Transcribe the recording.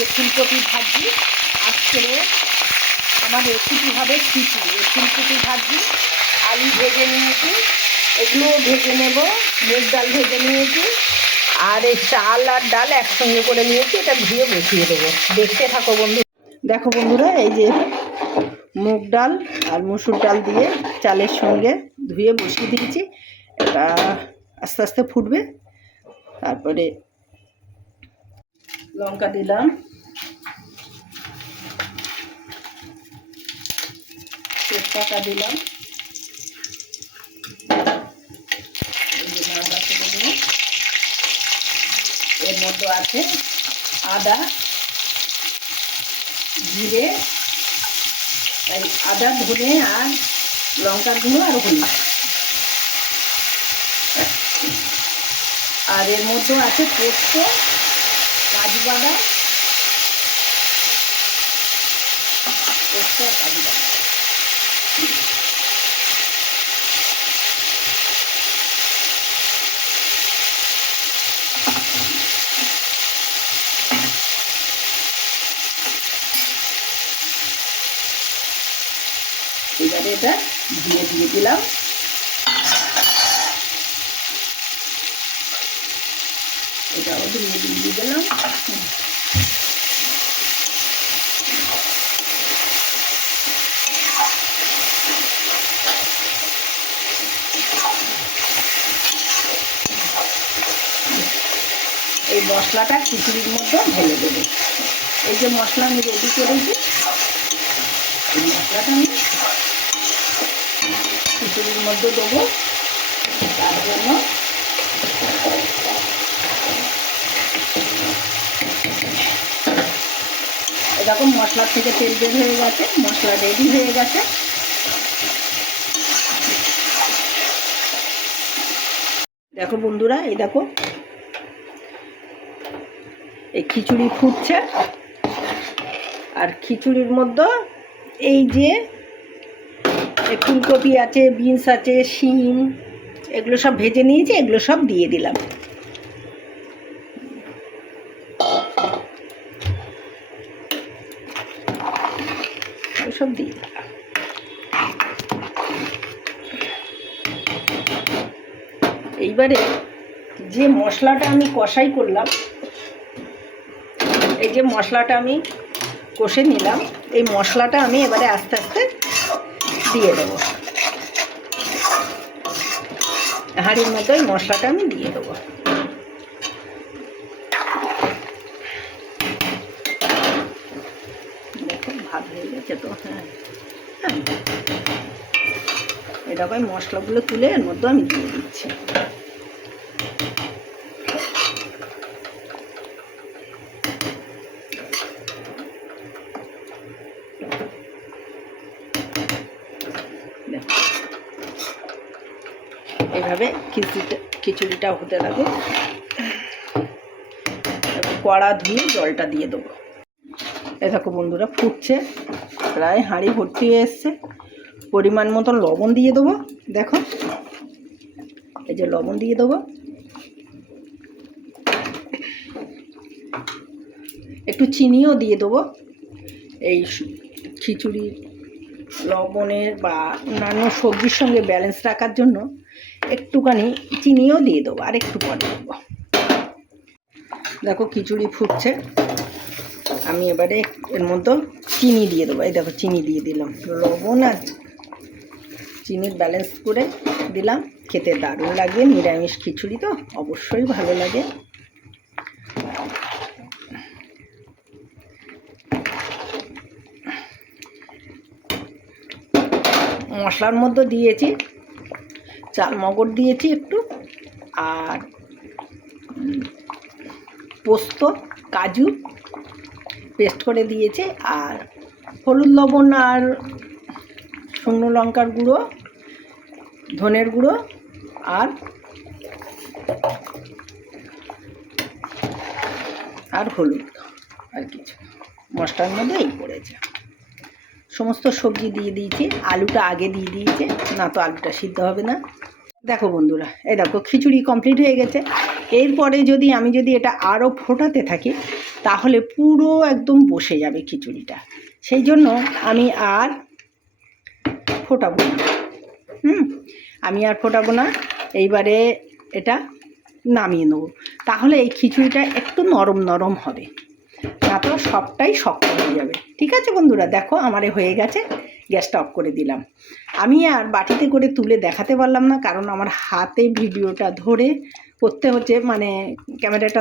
যে ফুলকপি ভাজি, আজকে আমার রেসিপি হবে খিচুড়ি। ফুলকপি ভাজি, আলু ভেজে নিয়েছি, এগুলোও ভেজে নেব, মুগ ডাল ভেজে নিয়েছি, আর এই চাল আর ডাল একসঙ্গে করে নিয়েছি, এটা ধুয়ে বসিয়ে দেবো। দেখতে থাকো বন্ধু। দেখো বন্ধুরা, এই যে মুগ ডাল আর মসুর ডাল দিয়ে চালের সঙ্গে ধুয়ে বসিয়ে দিয়েছি। এটা আস্তে আস্তে ফুটবে। তারপরে লঙ্কা দিলাম, তেজপাতা দিলাম, এর মধ্যে আছে আদা, জিরে, আদা, ধনে আর লঙ্কার গুঁড়ো আর হলুদ। আর এর মধ্যে আছে পোস্ত, কাজু বাদাম, পোস্ত আর কাজু বাদাম। এবারে এটা দিয়ে দিলাম। এটাও দিয়ে দিলাম। এই মশলাটা খিচুড়ির মধ্যে ঢেলে দেবো। এই যে মশলা আমি রেডি করেছি, এই মশলাটা আমি খিচুড়ির মধ্যে দেবো। তার জন্য এরকম মশলার থেকে তেল বের হয়ে গেছে, মশলা রেডি হয়ে গেছে। দেখো বন্ধুরা, এই দেখো এই খিচুড়ি ফুটছে। আর খিচুড়ির মধ্যে এই যে ফুলকপি আছে, বিনস আছে, শিম, এগুলো সব ভেজে নিয়েছি, এগুলো সব দিয়ে দিলাম। সব দিয়ে দিলাম। এইবারে যে মশলাটা আমি কষাই করলাম, এই যে মশলাটা আমি কষে নিলাম, এই মশলাটা আমি এবারে আস্তে আস্তে দিয়ে দেবো। হাঁড়ির মতো এই মশলাটা আমি দিয়ে দেবো। দেখো ভাত হয়ে গেছে তো। হ্যাঁ, এরকম মশলাগুলো তুলে এর মধ্যে আমি দিয়ে দিচ্ছি। এইভাবে খিচুড়িটা হতে লাগে। এবার কড়া ধুয়ে জলটা দিয়ে দেবো। এ দেখো বন্ধুরা, ফুটছে, প্রায় হাঁড়ি ভর্তি হয়ে এসছে। পরিমাণ মতন লবণ দিয়ে দেবো। দেখো, এই যে লবণ দিয়ে দেবো। একটু চিনিও দিয়ে দেবো। এই খিচুড়ি লবণের বা অন্যান্য সবজির সঙ্গে ব্যালেন্স রাখার জন্য একটুখানি চিনিও দিয়ে দেবো, আর একটু পরে দেবো। দেখো খিচুড়ি ফুটছে, আমি এবারে এর মধ্যে চিনি দিয়ে দেবো। এই দেখো চিনি দিয়ে দিলাম, লবণ আর চিনির ব্যালেন্স করে দিলাম। খেতে দারুণ লাগে, নিরামিষ খিচুড়ি তো অবশ্যই ভালো লাগে। মশলার মধ্যে দিয়েছি চাল মগজ দিয়েছি একটু, আর পোস্ত, কাজু পেস্ট করে দিয়েছে, আর হলুদ, লবণ আর শুকনো লঙ্কার গুঁড়ো, ধনের গুঁড়ো আর হলুদ, আর কিছু মশলার মধ্যে এই পড়েছে। সমস্ত সবজি দিয়ে দিয়েছি, আলুটা আগে দিয়ে দিয়েছে, না তো আলুটা সিদ্ধ হবে না। দেখো বন্ধুরা, এই দেখো খিচুড়ি কমপ্লিট হয়ে গেছে। এরপরে আমি যদি এটা আরও ফোটাতে থাকি তাহলে পুরো একদম বসে যাবে খিচুড়িটা। সেই জন্য আমি আর ফোটাবো না। আমি আর ফোটাবো না। এইবারে এটা নামিয়ে নেবো, তাহলে এই খিচুড়িটা একটু নরম নরম হবে, না তো সবটাই শক্ত হয়ে যাবে। ঠিক আছে বন্ধুরা, দেখো আমার হয়ে গেছে, গ্যাসটা অফ করে দিলাম। আমি আর বাটিতে করে তুলে দেখাতে পারলাম না, কারণ আমার হাতে ভিডিওটা ধরে করতে হচ্ছে, মানে ক্যামেরাটা